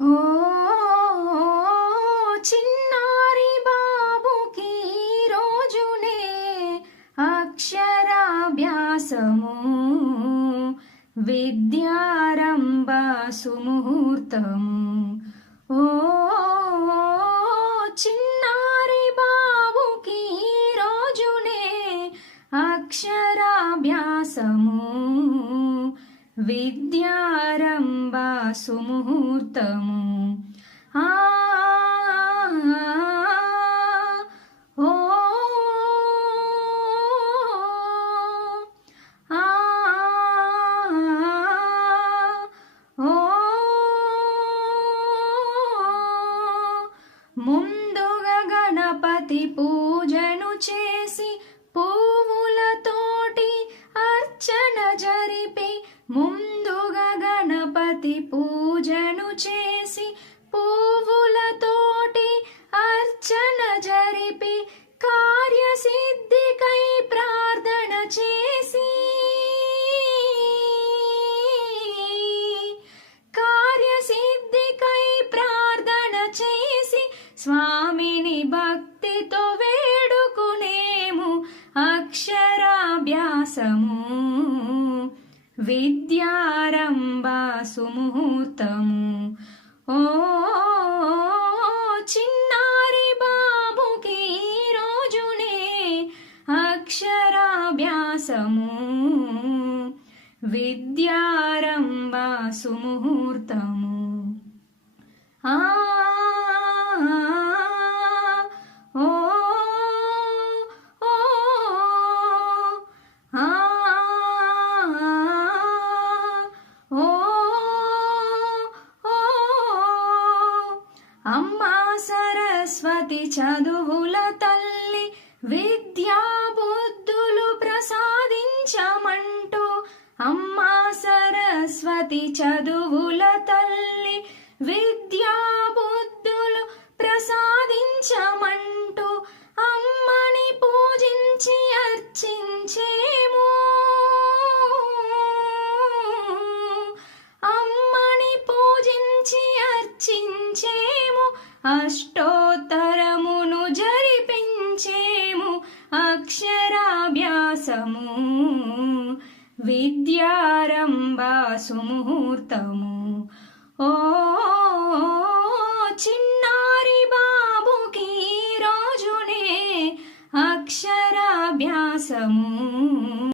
ఓ చిన్నారి బాబుకి రోజునే అక్షరాభ్యాసము విద్యారంభ సుముహూర్తము. ఓ చిన్నారి బాబుకి రోజునే అక్షరాభ్యాసము విద్యారంభ సుముహూర్తము. ఆ ఓ ఆ ఓ ముందుగా గణపతి పూజను చేసి పువ్వులతోటి అర్చన జరిపి, ముందుగా గణపతి పూజను చేసి పువ్వులతోటి అర్చన జరిపి, కార్యసిద్ధికై ప్రార్థన చేసి, కార్యసిద్ధికై ప్రార్థన చేసి స్వామిని భక్తితో వేడుకునేము అక్షరాభ్యాసము విద్యారంభ సుముహూర్తము. ఓ చిన్నారి బాబుకి రోజునే అక్షరాభ్యాసము విద్యారంభ సుముహూర్తము. ఆ ఓ ఓ ఆ ఓ ఓ అమ్మా సరస్వతి చదువుల తల్లి విద్యా బుద్ధులు ప్రసాదించమంటూ, అమ్మా సరస్వతి చదువుల తల్లి విద్యా బుద్ధులు ప్రసాదించమంటూ అమ్మని పూజించి అర్చించేము, అమ్మని పూజించి అర్చించేము, అష్టోత్తరమును జరిపించేము అక్షరాభ్యాసము విద్యారంభ సుముహూర్తము. ఓ చిన్నారి బాబుకి రోజునే అక్షరాభ్యాసము